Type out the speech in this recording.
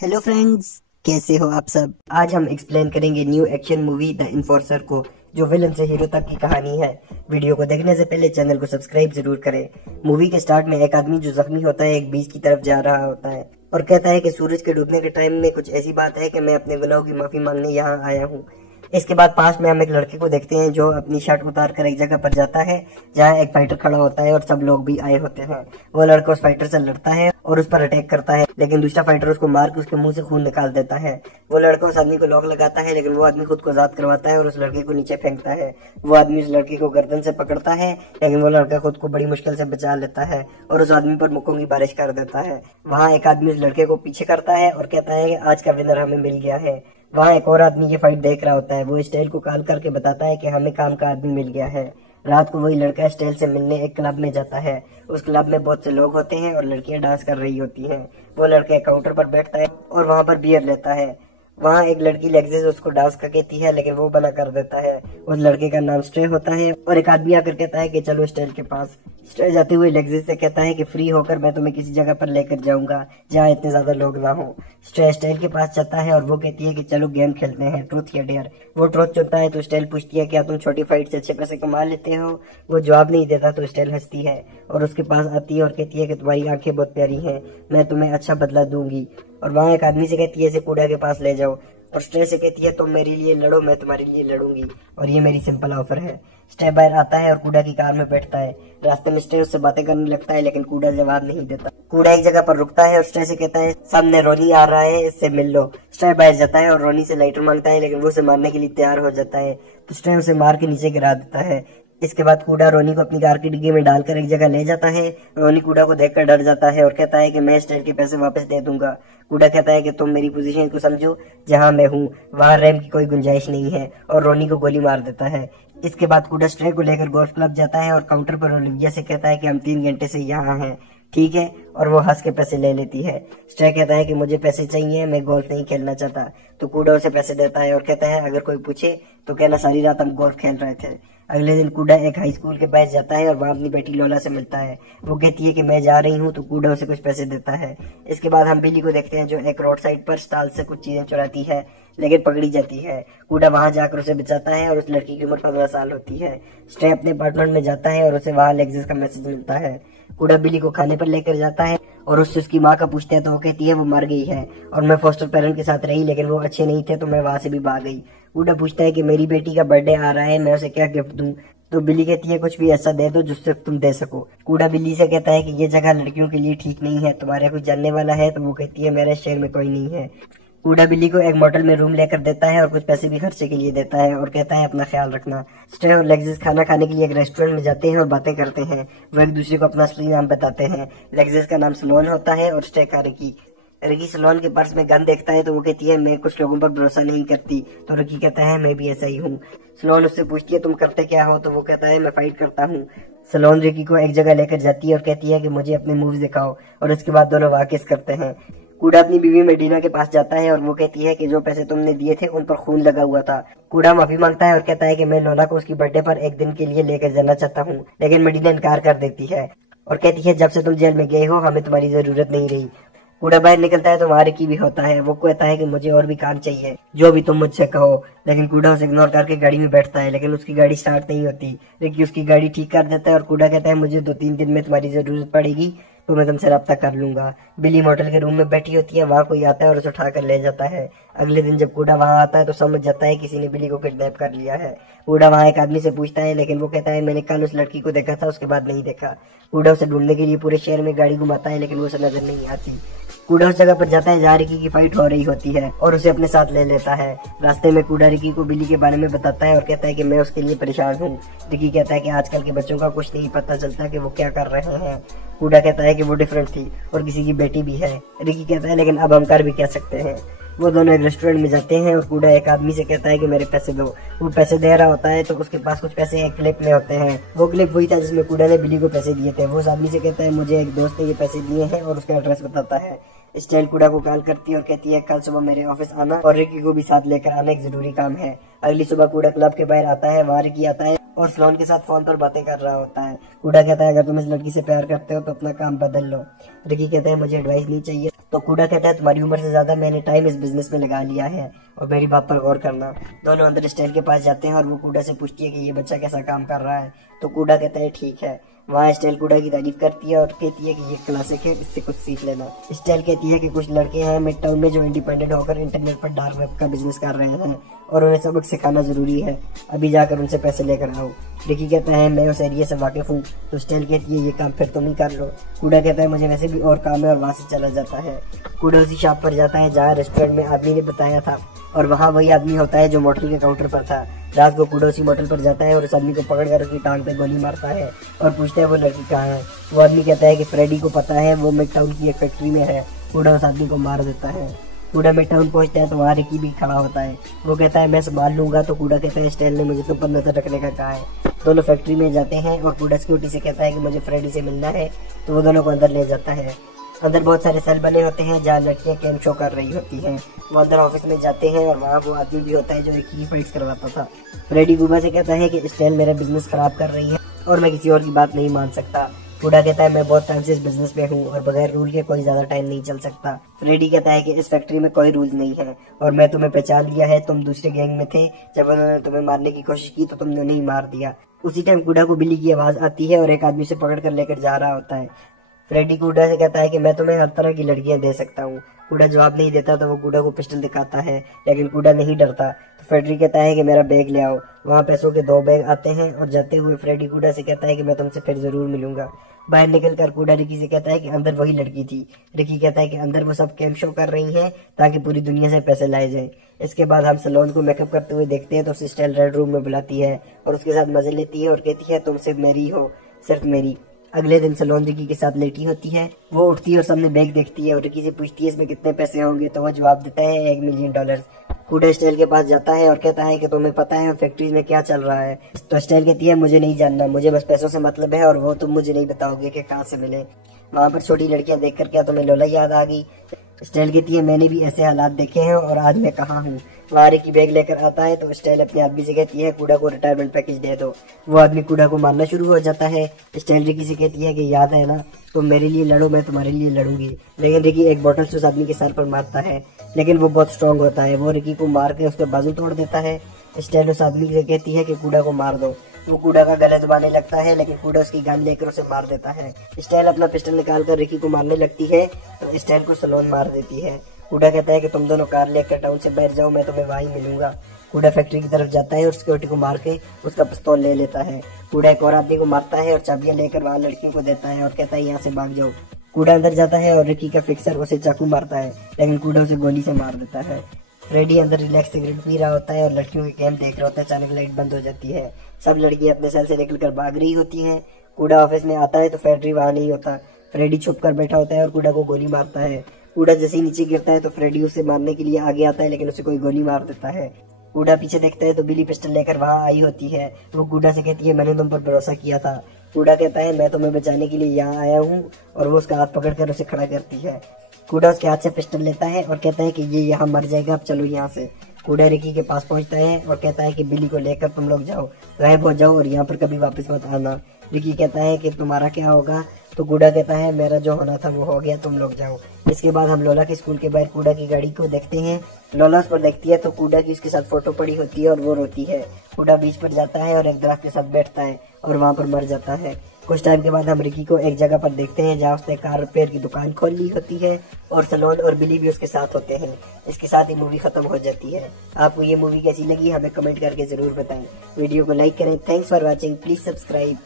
Hello friends, कैसे हो आप सब। आज हम एक्सप्लेन करेंगे new action movie the enforcer को, जो विलन से हीरो तक की कहानी है। वीडियो को देखने से पहले चैनल को सब्सक्राइब जरूर करें। मूवी के स्टार्ट में एक आदमी जो जख्मी होता है एक बीच की तरफ जा रहा होता है और कहता है कि सूरज के डूबने के टाइम में कुछ ऐसी बात है कि मैं अपने गुनाहों की माफी मांगने यहाँ आया हूँ। इसके बाद पास में हम एक लड़के को देखते हैं जो अपनी शर्ट उतार कर एक जगह पर जाता है जहाँ एक फाइटर खड़ा होता है और सब लोग भी आए होते हैं। वो लड़का उस फाइटर से लड़ता है और उस पर अटैक करता है, लेकिन दूसरा फाइटर उसको मार के उसके मुंह से खून निकाल देता है। वो लड़का उस आदमी को लॉक लगाता है, लेकिन वो आदमी खुद को आजाद करवाता है और उस लड़के को नीचे फेंकता है। वो आदमी उस लड़के को गर्दन से पकड़ता है, लेकिन वो लड़का खुद को बड़ी मुश्किल से बचा लेता है और उस आदमी पर मुक्कों की बारिश कर देता है। वहाँ एक आदमी उस लड़के को पीछे करता है और कहता है कि आज का विनर हमें मिल गया है। वहाँ एक और आदमी ये फाइट देख रहा होता है। वो स्टाइल को कॉल करके बताता है कि हमें काम का आदमी मिल गया है। रात को वही लड़का स्टाइल से मिलने एक क्लब में जाता है। उस क्लब में बहुत से लोग होते हैं और लड़कियां डांस कर रही होती हैं। वो लड़का एक काउंटर पर बैठता है और वहाँ पर बियर लेता है। वहाँ एक लड़की लेग्जिस उसको डांस का कहती है, लेकिन वो मना कर देता है। उस लड़के का नाम स्ट्रे होता है और एक आदमी आकर कहता है कि चलो स्टाइल के पास। स्ट्रे जाते हुए लेग्जिस से कहता है कि फ्री होकर मैं तुम्हें किसी जगह पर लेकर जाऊंगा जहाँ इतने ज्यादा लोग ना हो। स्ट्रे स्टाइल के पास जाता है और वो कहती है कि चलो गेम खेलते हैं, ट्रूथ या डेयर। वो ट्रूथ चुनता है तो स्टाइल पूछती है क्या तुम छोटी फाइट से अच्छे पैसे कमा लेते हो। वो जवाब नहीं देता तो स्टाइल हंसती है और उसके पास आती है और कहती है कि तुम्हारी आंखें बहुत प्यारी हैं, मैं तुम्हें अच्छा बदला दूंगी। और वहाँ एक आदमी से कहती है इसे कूड़ा के पास ले जाओ और स्टे से कहती है तुम मेरे लिए लड़ो, मैं तुम्हारे लिए लड़ूंगी और ये मेरी सिंपल ऑफर है। स्टे बाहर आता है और कूड़ा की कार में बैठता है। रास्ते में स्टे उससे बातें करने लगता है, लेकिन कूड़ा जवाब नहीं देता। कूड़ा एक जगह पर रुकता है और स्टे से कहता है सामने रोनी आ रहा है, इससे मिल लो। स्टे बाहर जाता है और रोनी से लाइटर मांगता है, लेकिन वो उसे मारने के लिए तैयार हो जाता है तो स्टे उसे मार के नीचे गिरा देता है। इसके बाद कूड़ा रोनी को अपनी कार की डिग्गी में डालकर एक जगह ले जाता है। रोनी कूड़ा को देखकर डर जाता है और कहता है कि मैं स्टाइल के पैसे वापस दे दूंगा। कूड़ा कहता है कि तुम मेरी पोजीशन को समझो, जहां मैं हूँ वहां रैम की कोई गुंजाइश नहीं है और रोनी को गोली मार देता है। इसके बाद कूड़ा स्ट्रे को लेकर गोल्फ क्लब जाता है और काउंटर पर ओलिविया से कहता है कि हम 3 घंटे से यहाँ हैं, ठीक है, और वो हंस के पैसे ले लेती है। स्ट्रे कहता है कि मुझे पैसे चाहिए, मैं गोल्फ नहीं खेलना चाहता। तो कूड़ा उसे पैसे देता है और कहता है अगर कोई पूछे तो कहना सारी रात हम गोल्फ खेल रहे थे। अगले दिन कूड़ा एक हाई स्कूल के पास जाता है और वहाँ अपनी बेटी लोला से मिलता है। वो कहती है कि मैं जा रही हूँ तो कूड़ा उसे कुछ पैसे देता है। इसके बाद हम बिली को देखते हैं जो एक रोड साइड पर स्टॉल से कुछ चीजें चुराती है, लेकिन पकड़ी जाती है। कूड़ा वहां जाकर उसे बचाता है और उस लड़की की उम्र 15 साल होती है। स्टे अपने अपार्टमेंट में जाता है और उसे वहां लेग्जिस का मैसेज मिलता है। कूड़ा बिली को खाने पर लेकर जाता है और उससे उसकी माँ का पूछते हैं तो वो कहती है वो मर गई है और मैं फोस्टर पेरेंट के साथ रही, लेकिन वो अच्छे नहीं थे तो मैं वहां से भी भाग गई। कूड़ा पूछता है कि मेरी बेटी का बर्थडे आ रहा है, मैं उसे क्या गिफ्ट दूं। तो बिल्ली कहती है कुछ भी ऐसा दे दो जिससे तुम दे सको। कूड़ा बिल्ली से कहता है कि ये जगह लड़कियों के लिए ठीक नहीं है, तुम्हारे कुछ जानने वाला है। तो वो कहती है मेरे शहर में कोई नहीं है। कूड़ा बिल्ली को एक मोटल में रूम लेकर देता है और कुछ पैसे भी खर्चे के लिए देता है और कहता है अपना ख्याल रखना। स्टे और लेग्जिस खाना खाने के लिए एक रेस्टोरेंट में जाते हैं और बातें करते हैं। वो एक दूसरे को अपना असली नाम बताते हैं। लेग्जिस का नाम सलोन होता है और स्टे का रिकी। रिकी सलोन के पर्स में गन देखता है तो वो कहती है मैं कुछ लोगों पर भरोसा नहीं करती। तो रिकी कहता है मैं भी ऐसा ही हूँ। सलोन उससे पूछती है तुम करते क्या हो, तो वो कहता है मैं फाइट करता हूँ। सलोन रिकी को एक जगह लेकर जाती है और कहती है कि मुझे अपने मूव्स दिखाओ और उसके बाद दोनों वाकिस करते हैं। कूड़ा अपनी बीवी मेडिना के पास जाता है और वो कहती है कि जो पैसे तुमने दिए थे उन पर खून लगा हुआ था। कूड़ा माफी मांगता है और कहता है कि मैं लोला को उसकी बर्थडे पर एक दिन के लिए लेकर जाना चाहता हूँ, लेकिन मेडिना इनकार कर देती है और कहती है जब से तुम जेल में गए हो हमें तुम्हारी जरूरत नहीं रही। कूड़ा बाहर निकलता है तो वहाँ रिकी भी होता है। वो कहता है कि मुझे और भी काम चाहिए, जो भी तुम मुझसे कहो, लेकिन कूड़ा उसे इग्नोर करके गाड़ी में बैठता है, लेकिन उसकी गाड़ी स्टार्ट नहीं होती। रिकी उसकी गाड़ी ठीक कर देता है और कूड़ा कहता है मुझे 2-3 दिन में तुम्हारी जरूरत पड़ेगी तो मैं तुमसे रब्ता कर लूंगा। बिली मोटल के रूम में बैठी होती है, वहाँ कोई आता है और उसे उठाकर ले जाता है। अगले दिन जब कूड़ा वहाँ आता है तो समझ जाता है किसी ने बिली को किडनैप कर लिया है। कूड़ा वहाँ एक आदमी से पूछता है, लेकिन वो कहता है मैंने कल उस लड़की को देखा था, उसके बाद नहीं देखा। कूड़ा उसे ढूंढने के लिए पूरे शहर में गाड़ी घुमाता है, लेकिन वो उसे नजर नहीं आती। कूड़ा उस जगह पर जाता है जहाँ रिकी की फाइट हो रही होती है और उसे अपने साथ ले लेता है। रास्ते में कूड़ा रिकी को बिली के बारे में बताता है और कहता है कि मैं उसके लिए परेशान हूँ। रिकी कहता है कि आजकल के बच्चों का कुछ नहीं पता चलता कि वो क्या कर रहे हैं। कूड़ा कहता है कि वो डिफरेंट थी और किसी की बेटी भी है। रिकी कहता है लेकिन अब हम कर भी कह सकते हैं। वो दोनों एक रेस्टोरेंट में जाते हैं और कूड़ा एक आदमी से कहता है कि मेरे पैसे दो। वो पैसे दे रहा होता है तो उसके पास कुछ पैसे एक क्लिप में होते हैं। वो क्लिप वही था जिसमें कूड़ा ने बिली को पैसे दिए थे। वो उस आदमी से कहता है मुझे एक दोस्त ने ये पैसे दिए हैं और उसका एड्रेस बताता है। स्टाइल कूड़ा को कॉल करती है और कहती है कल सुबह मेरे ऑफिस आना और रिकी को भी साथ लेकर आना, एक जरूरी काम है। अगली सुबह कूड़ा क्लब के बाहर आता है, वहाँ रिकी आता है और सलोन के साथ फोन पर बातें कर रहा होता है। कूड़ा कहता है अगर तुम इस लड़की से प्यार करते हो तो अपना काम बदल लो। रिकी कहता है मुझे एडवाइस नहीं चाहिए, तो कूडा कहता है तुम्हारी उम्र से ज्यादा मैंने टाइम इस बिजनेस में लगा लिया है और मेरी बात पर गौर करना। दोनों अंदर स्टाइल के पास जाते हैं और वो कूडा से पूछती है कि ये बच्चा कैसा काम कर रहा है। तो कूडा कहता है ठीक है। वहाँ स्टाइल कूडा की तारीफ करती है और कहती है कि ये क्लासिक है, इससे कुछ सीख लेना। स्टाइल कहती है कि कुछ लड़के हैं मिड टाउन में जो इंडिपेंडेंट होकर इंटरनेट पर डार्क वेब का बिजनेस कर रहे हैं और उन्हें सबक सिखाना जरूरी है, अभी जाकर उनसे पैसे लेकर आओ। रिकी कहता है मैं उस एरिया से वाकिफ हूँ। तो स्टाइल कहती है ये काम फिर तुम ही कर लो। कूडा कहता है मुझे वैसे भी और काम है और वहाँ से चला जाता है। कूडा उसी शॉप पर जाता है जहाँ रेस्टोरेंट में आदमी ने बताया था और वहाँ वही आदमी होता है जो मोटल के काउंटर पर था। रात को कूडा उसी मोटल पर जाता है और उस आदमी को पकड़कर उसकी टांग पे गोली मारता है और पूछता है वो लड़की कहाँ है। वो आदमी कहता है कि फ्रेडी को पता है, वो मिड टाउन की एक फैक्ट्री में है। कूडा उस आदमी को मार देता है। कूडा मिड टाउन पहुंचता है तो वहाँ रिकी भी खड़ा होता है। वो कहता है मैं संभाल लूंगा। तो कूडा कहता है स्टाइल ने मुझे तुम पर नजर रखने का कहा है। दोनों फैक्ट्री में जाते हैं और कूडा सिक्योरिटी से कहता है कि मुझे फ्रेडी से मिलना है। तो वो दोनों को अंदर ले जाता है। अंदर बहुत सारे सेल बने होते हैं जहाँ लड़कियां गेम शो कर रही होती हैं। वो अंदर ऑफिस में जाते हैं और वहाँ वो आदमी भी होता है जो एक ही फाइट्स करवाता था। फ्रेडी कूडा से कहता है कि स्टाइल मेरा बिजनेस खराब कर रही है और मैं किसी और की बात नहीं मान सकता। कूडा कहता है मैं बहुत टाइम से इस बिजनेस में हूँ और बगैर रूल के कोई ज्यादा टाइम नहीं चल सकता। फ्रेडी कहता है कि इस फैक्ट्री में कोई रूल नहीं है और मैं तुम्हें पहचान लिया है, तुम दूसरे गैंग में थे। जब उन्होंने तुम्हें मारने की कोशिश की तो तुमने उन्हें ही मार दिया। उसी टाइम कूडा को बिल्ली की आवाज आती है और एक आदमी से पकड़ कर लेकर जा रहा होता है। फ्रेडी कूडा से कहता है कि मैं तुम्हें हर तरह की लड़कियां दे सकता हूँ। कूडा जवाब नहीं देता तो वो कूडा को पिस्टल दिखाता है, लेकिन कूडा नहीं डरता। तो फ्रेडी कहता है कि मेरा बैग ले आओ। वहाँ पैसों के 2 बैग आते हैं और जाते हुए फ्रेडी कूडा से कहता है कि मैं तुमसे फिर जरूर मिलूंगा। बाहर निकलकर कूडा रिकी से कहता है कि अंदर वही लड़की थी। रिकी कहता है कि अंदर वो सब गेम शो कर रही हैं ताकि पूरी दुनिया से पैसे लाए जाए। इसके बाद हम सलोन को मेकअप करते हुए देखते हैं तो उसे स्टाइल रेड रूम में बुलाती है और उसके साथ मजे लेती है और कहती है तुम सिर्फ मेरी हो, सिर्फ मेरी। अगले दिन सलोन रिकी के साथ लेटी होती है। वो उठती है और सामने बैग देखती है और रिकी से पूछती है इसमें कितने पैसे होंगे। तो वो जवाब देता है $1 मिलियन। कूडा स्टाइल के पास जाता है और कहता है कि तुम्हें पता है फैक्ट्रीज में क्या चल रहा है। तो स्टाइल कहती है मुझे नहीं जानना, मुझे बस पैसों से मतलब है और वो तुम मुझे नहीं बताओगे कि कहाँ से मिले। वहाँ पर छोटी लड़कियां देखकर क्या तुम्हें लोला याद आ गई। स्टाइल कहती है मैंने भी ऐसे हालात देखे हैं और आज मैं कहाँ हूँ। वहाँ रिकी बैग लेकर आता है तो स्टाइल अपने आदमी से कहती है कूडा को रिटायरमेंट पैकेज दे दो। वो आदमी कूडा को मारना शुरू हो जाता है। स्टाइल रिकी से कहती है कि याद है ना, तुम मेरे लिए लड़ो मैं तुम्हारे लिए लड़ूंगी। लेकिन रिकी एक बोतल से उस आदमी के सर पर मारता है, लेकिन वो बहुत स्ट्रांग होता है। वो रिकी को मार के उसके बाजू तोड़ देता है। स्टाइल उस आदमी से कहती है कि कूडा को मार दो। वो कूडा का गला दबाने लगता है, लेकिन कूडा उसकी गन लेकर उसे मार देता है। स्टाइल अपना पिस्टल निकालकर रिकी को मारने लगती है तो स्टाइल को सलोन मार देती है। कूडा कहता है कि तुम दोनों कार लेकर टाउन से बैठ जाओ, मैं तुम्हें वहीं मिलूंगा। कूडा फैक्ट्री की तरफ जाता है और सिक्योरिटी को मार के उसका पिस्तौल ले लेता है। कूडा एक और आदमी को मारता है और चाबियां लेकर वहाँ लड़कियों को देता है और कहता है यहाँ से भाग जाओ। कूडा अंदर जाता है और रिकी का फिक्सर उसे चाकू मारता है, लेकिन कूडा उसे गोली से मार देता है। फ्रेडी अंदर रिलैक्स सिगरेट पी रहा होता है और लड़कियों के गेम देख रहा होता है। अचानक लाइट बंद हो जाती है। सब लड़कियां अपने सेल से निकलकर भाग रही होती हैं। कूडा ऑफिस में आता है तो फ्रेडी वहाँ नहीं होता। फ्रेडी छुप कर बैठा होता है और कूडा को गोली मारता है। कूडा जैसे ही नीचे गिरता है तो फ्रेडी उसे मारने के लिए आगे आता है, लेकिन उसे कोई गोली मार देता है। कूडा पीछे देखता है तो बिली पिस्टल लेकर वहाँ आई होती है। वो कूडा से कहती है मैंने तुम पर भरोसा किया था। कूडा कहता है मैं तुम्हें बचाने के लिए यहाँ आया हूँ और वो उसका हाथ पकड़कर उसे खड़ा करती है। कूडा उसके हाथ से पिस्टल लेता है और कहता है कि ये यहाँ मर जाएगा, अब चलो यहाँ से। कूडा रिकी के पास पहुंचता है और कहता है कि बिली को लेकर तुम लोग जाओ, गायब हो जाओ और यहाँ पर कभी वापस मत आना। रिकी कहता है कि तुम्हारा क्या होगा। तो कूडा कहता है मेरा जो होना था वो हो गया, तुम लोग जाओ। इसके बाद हम लोला के स्कूल के बाहर कूडा की गाड़ी को देखते हैं। लोला उस पर देखती है तो कूडा की उसके साथ फोटो पड़ी होती है और वो रोती है। कूडा बीच पर जाता है और एक दरख्त के साथ बैठता है और वहाँ पर मर जाता है। कुछ टाइम के बाद हम रिकी को एक जगह पर देखते हैं जहाँ उसने कार रिपेयर की दुकान खोल ली होती है और सलोन और बिली भी उसके साथ होते हैं। इसके साथ ही मूवी खत्म हो जाती है। आपको ये मूवी कैसी लगी हमें कमेंट करके जरूर बताएं। वीडियो को लाइक करें। Thanks for watching, please subscribe.